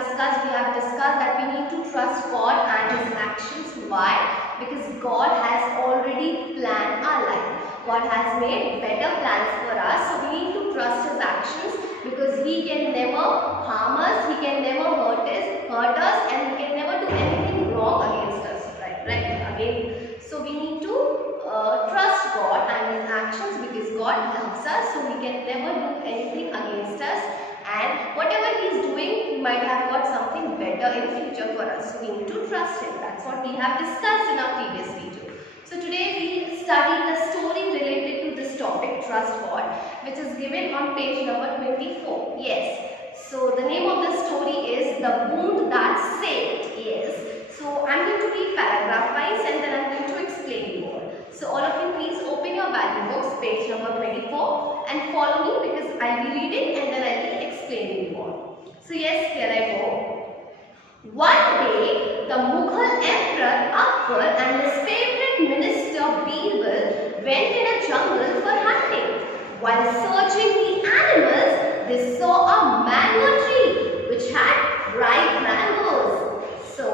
discussed that we need to trust God and His actions. Why? Because God has already planned our life. God has made better plans for us, so we need to trust His actions, because He can never harm us, He can never hurt us, and He can never do anything wrong against us. Right? Again, so we need to trust God and His actions, because God loves us, so He can never do anything against us, and whatever He is doing, He might have got something better in future for us. So we need to trust Him. That's what we have discussed in our previous video. So today we studied the story related to this topic, trust God, which is given on page number 24. Yes. So the name of the story is The Wound That Saved. Yes. So I'm going to read paragraph wise and then I'm going to explain more. So all of you please open your value books, page number 24, and follow me, because I'll be reading and then I'll be explaining more. So yes, here I go. One day, the Mughal Emperor Akbar and his favorite minister Birbal went in a jungle for hunting. While searching the animals, they saw a mango tree which had ripe mangoes. So,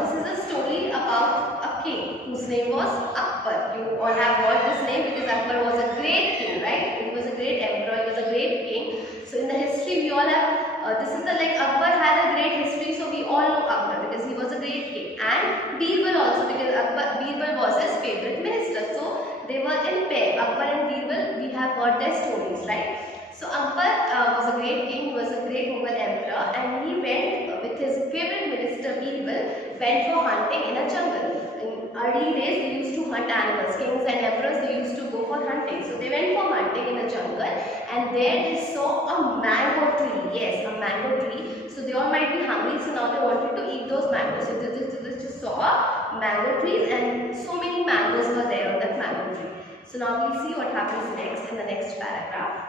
this is a story about a king whose name was Akbar. You all have got this name because Akbar was a great king, right? He was a great emperor, he was a great king. So, in the history, we all have, this is the Akbar had a great history, so we all know Akbar because he was a great king. And Birbal also, because Birbal was his favorite minister. So, they were in pair. Akbar and Birbal, we have heard their stories, right? So Akbar was a great king, he was a great Mughal emperor, and he went with his favorite minister Birbal, went for hunting in a jungle. In early days, they used to hunt animals. Kings and emperors, they used to go for hunting. So they went for hunting in a jungle, and there they saw a mango tree. Yes, a mango tree. So they all might be hungry, so now they wanted to eat those mangoes. So they just saw a mango tree, and so many mangoes were there on that mango tree. So now we'll see what happens next in the next paragraph.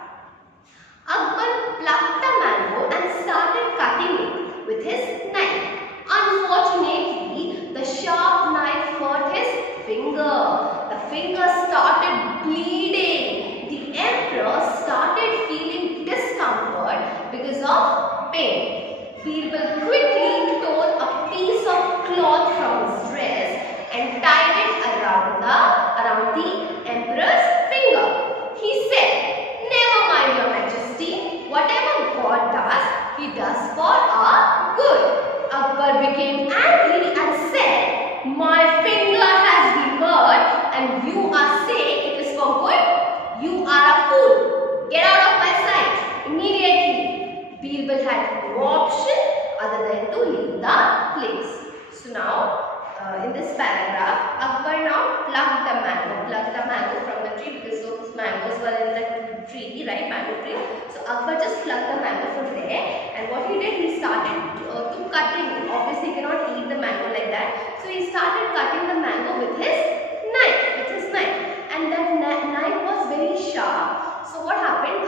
Akbar plucked a mango and started cutting it with his knife. Unfortunately, the sharp knife hurt his finger. The finger started bleeding. The emperor started feeling discomfort because of pain. Birbal quickly tore a piece of cloth from his dress and tied it around the emperor's finger. He said, "Never mind, Your Majesty. Whatever God does, He does for our good." Akbar became angry and said, "My finger has been hurt and you are saying it is for good? You are a fool. Get out of my sight immediately." Birbal had no option other than to leave the place. So now, in this paragraph, Akbar now plucked the mango from the tree, because those mangoes were in the tree, right, mango tree. So Akbar just plucked the mango from there, and what he did, he started to cutting it. Obviously, he cannot eat the mango like that. So he started cutting the mango with his knife, and that knife was very sharp. So what happened?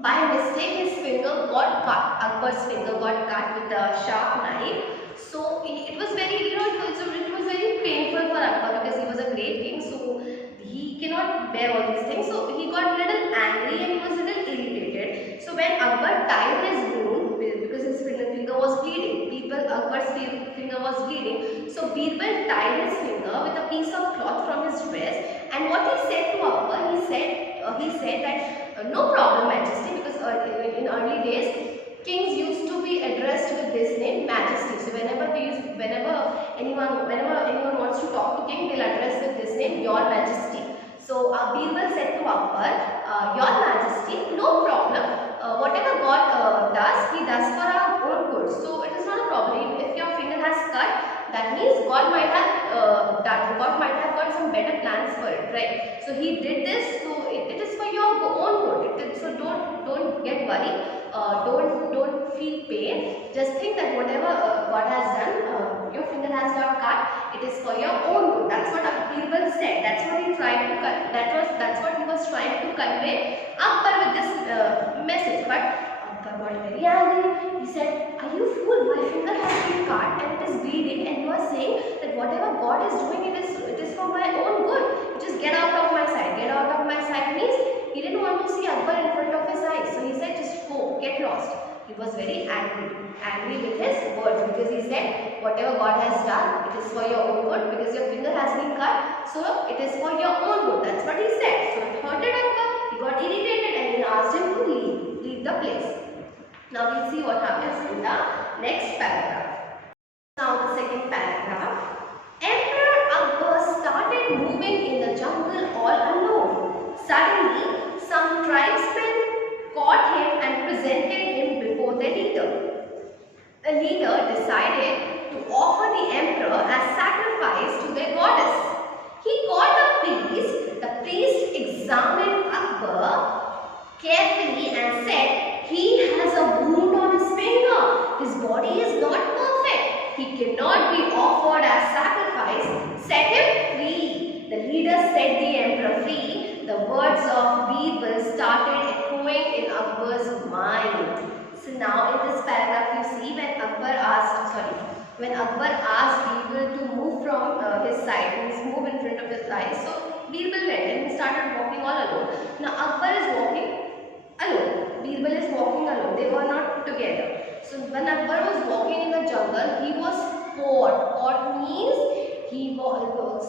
By mistake, his finger got cut. Akbar's finger got cut with a sharp knife. So it was very, it was very painful for Akbar, because he was a great king. So he cannot bear all these things. So he got a little angry and he was a little irritated. So when Akbar tied his wound, because his finger was bleeding, Akbar's finger was bleeding. So Birbal tied his finger with a piece of cloth from his dress. And what he said to Akbar, he said that no problem, Majesty, because in early days, kings used to be addressed with this name, Majesty. So whenever anyone wants to talk to king, they'll address with this name, Your Majesty. So Birbal said to Akbar, "Your Majesty, no problem. Whatever God does, He does for our own good. So it is not a problem. If your finger has cut, that means God might have got some better plans for it, right? So He did this. So it is for your own good. So don't get worried. Don't feel pain. Just think that whatever God has done, your finger has got cut. It is for your own good." That's what Birbal said. That's what he tried to cut. That's what he was trying to convey Akbar with this message. But Akbar got very angry. He said, "Are you fool? My finger has been cut and it is bleeding, and you are saying that whatever God is doing, it is for my own good. You just get out of my sight." Get out of my sight means he didn't want to see Akbar in front of his eyes. So he said, "Just go, get lost." He was very angry with his words, because he said, whatever God has done, it is for your own good, because your finger has been cut, so it is for your own good. That's what he said. So it hurted Akbar. He got irritated and he asked him to leave the place. Now we'll see what happens in the next paragraph. Now the second paragraph. Emperor Akbar started moving in the jungle all alone. Suddenly, some tribesmen caught him and presented him before the leader. The leader decided to offer the emperor as sacrifice to their goddess. He called the priest. The priest examined Akbar carefully and said, he has a wound on his finger. His body is not perfect. He cannot be offered as sacrifice. Set him free. The leader set the emperor free. The words of VEdu started echoing in Akbar's mind. So now in this paragraph you see when Akbar asked VEdu to move from his side, he moved in front of his eyes. So VEdu went and he started walking all alone. Now Akbar is walking alone. VEdu is walking alone. They were not together. So when Akbar was walking in the jungle, he was caught. Caught means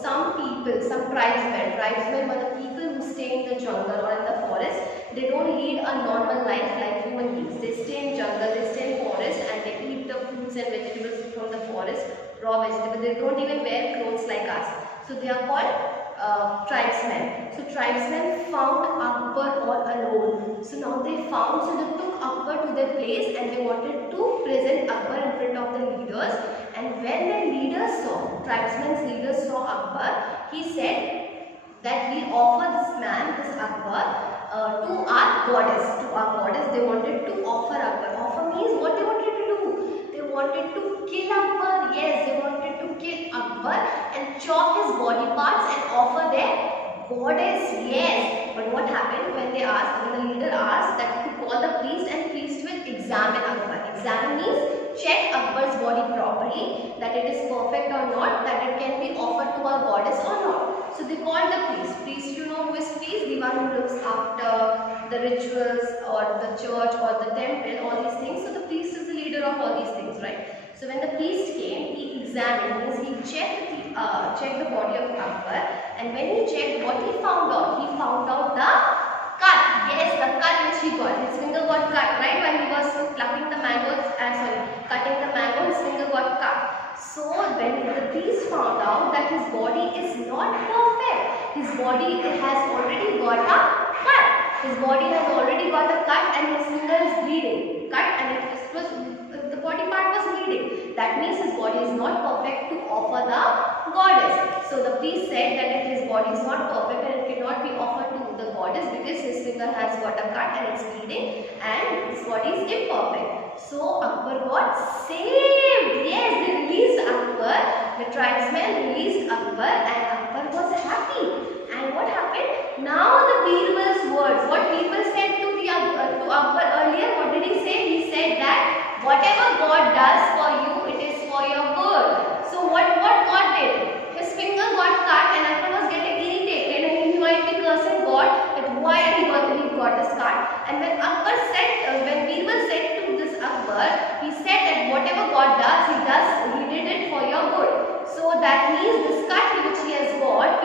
some people, some tribesmen. Tribesmen were the people who stay in the jungle or in the forest. They don't lead a normal life like human beings. They stay in jungle, they stay in forest, and they eat the fruits and vegetables from the forest, raw vegetables. They don't even wear clothes like us. So they are called tribesmen. So tribesmen found Akbar all alone. So now they took Akbar to their place and they wanted to present Akbar in front of the leaders. And when the tribesmen's leaders saw Akbar, he said that we offer this Akbar to our goddess. They wanted to offer Akbar. Offer means what they wanted to do? They wanted to kill Akbar. Yes, they wanted to kill Akbar and chop his body parts and offer their goddess. Yes. But what happened when the leader asked that to call the priest, and priest will examine Akbar. Examine means check Akbar's body properly, that it is perfect or not, that it can be offered to our goddess or not. So they called the priest. Priest, you know who is priest? The one who looks after the rituals or the church or the temple, all these things. So the priest is the leader of all these things, right? So when the priest came, he examined, means he checked the body of Akbar, and when he checked, what he found out? He found out the cut. Yes, the cut which he got. His finger got cut, right? When he was cutting the mango, his finger got cut. So when the priest found out that his body is not perfect, his body has already got a cut. His body has already got a cut and his finger is bleeding. Cut and the body part was bleeding. That means his body is not perfect to offer the goddess. So the priest said that his body is not perfect and it cannot be offered to the goddess because his finger has got a cut and it's bleeding and his body is imperfect. So Akbar got saved. Yes, they released Akbar. The tribesmen released Akbar and Akbar was happy. And what happened? Now the Birbal's words. What Birbal said to Akbar earlier, what did he say? He said that whatever God does for you, it is for your good. So what God did? His finger got cut and Akbar was getting irritated and he might be cursing God that why he got this cut. And when Birbal said to this Akbar, he said that whatever God does, he did it for your good. So that means this cut which he has got,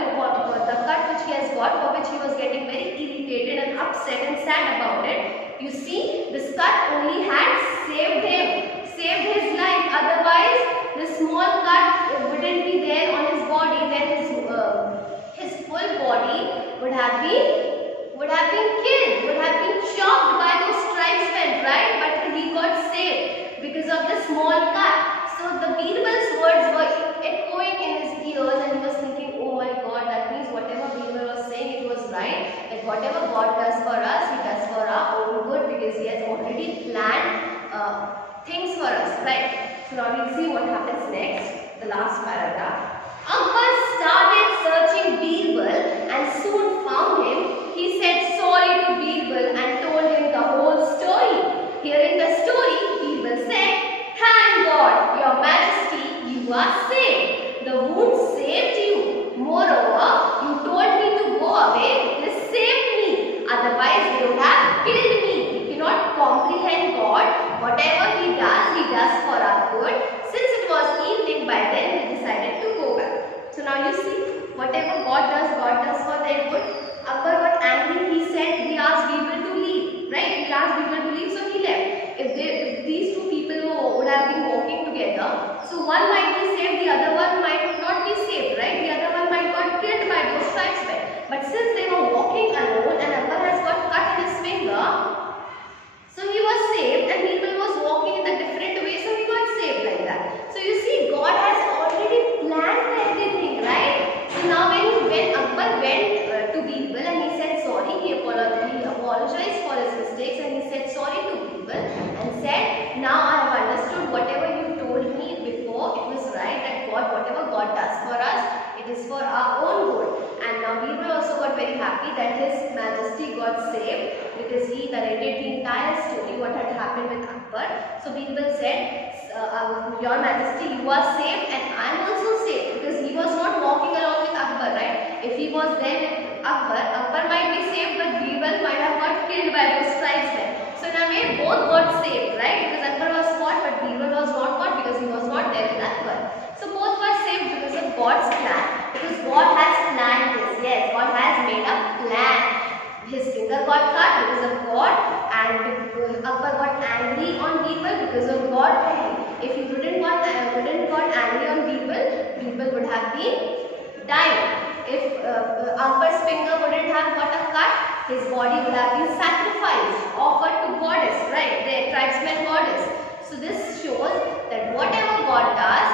for which he was getting very irritated and upset and sad about it, you see, this cut only had saved his life. Otherwise, the small cut wouldn't be there on his body. Then his full body would have been killed, would have been chopped by those tribesmen, right? But he got saved because of the small cut. So the Birbal's words were echoing in his ears and he was thinking, oh my God, that means whatever Birbal was saying, it was right. That whatever God does for us, he does for our own good because he has already planned things for us, right? So now we'll see what happens next, the last paragraph. Akbar started searching Birbal and soon found him. He said sorry to Birbal and told him the whole story. Hearing the story, Birbal said, thank God, your majesty, you are saved. The wound saved you. Moreover, you told me to go away. This saved me. Otherwise, they would have killed me. You cannot comprehend God, what So one might be saved, the other one might not be saved, right? The other one might got killed by those tribesmen. But since they were walking alone and Akbar has got cut in his finger, so he was saved and Birbal was walking in a different way, so he got saved like that. So you see, God has already planned everything, right? So now when Akbar went to Birbal and he said sorry, he apologized for his mistakes and he said sorry to Birbal and said, now I have understood whatever you told me before, it was right that God, whatever God does for us, it is for our own good. And now Birbal also got very happy that His Majesty got saved, because he narrated the entire story what had happened with Akbar. So Birbal said, Your Majesty, you are saved and I am also saved, because he was not walking along with Akbar, right? If he was there with Akbar, Akbar might be saved, but Birbal might have got killed by those tribesmen. So in a way, both got saved, right? Because Akbar was caught, but Birbal was not caught because he was not there with Akbar. So both were saved because of God's plan. Because God has planned this. Yes, God has made a plan. His finger got cut because of God, and Akbar got angry on Birbal because of God only. If he wouldn't got angry on Birbal would have been died. If Akbar's finger wouldn't have got a cut, his body would have been sacrificed, offered to goddess, right? The tribesman goddess. So this shows that whatever God does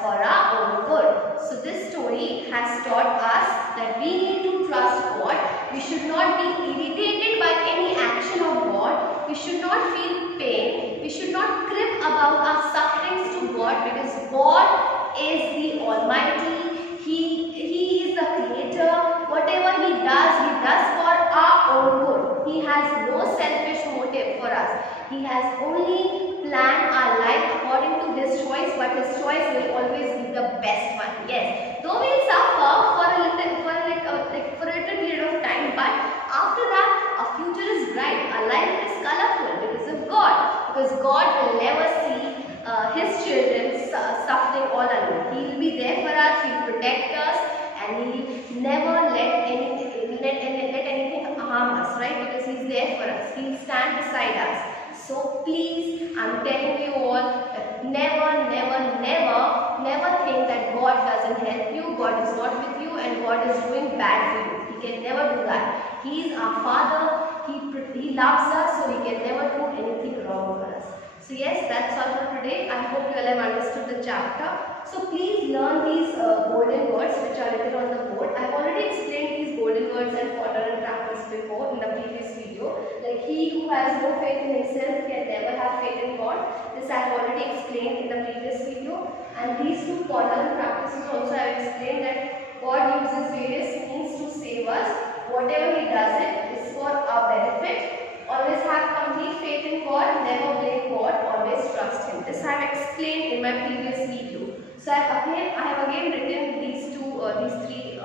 for our own good. So this story has taught us that we need to trust God. We should not be irritated by any action of God. We should not feel pain. We should not crib about our sufferings to God, because God is the Almighty. He is the Creator. Whatever He does for our own good. He has no selfish motive for us. He has only planned our life according to His choice, but His choice will always be the best one. Yes, though we will suffer for a little period of time, but after that our future is bright, our life is colorful because of God. Because God will never see His children suffering all alone. He will be there for us, He will protect us, and He will never let anything harm us, right? Because He is there for us. He will stand beside us. So please, I am telling you all, never think that God doesn't help you, God is not with you, and God is doing bad for you. He can never do that. He is our Father. He loves us, so He can never do anything wrong for us. So yes, that's all for today. I hope you all have understood the chapter. So please learn these golden words which are written on the board. I have already explained these golden words and ponder and practice before in the previous video. Like, he who has no faith in himself can never have faith in God. This I have already explained in the previous video. And these two ponder and practices also I have explained that God uses various means to save us. Whatever He does it is for our benefit. Always have complete faith in God, never blame God, always trust Him. This I have explained in my previous video. So I have again written these three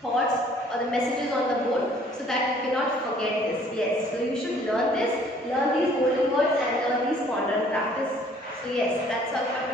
thoughts or the messages on the board, so that you cannot forget this. Yes, so you should learn this, learn these golden words and learn these ponder and practice. So yes, that's all for today.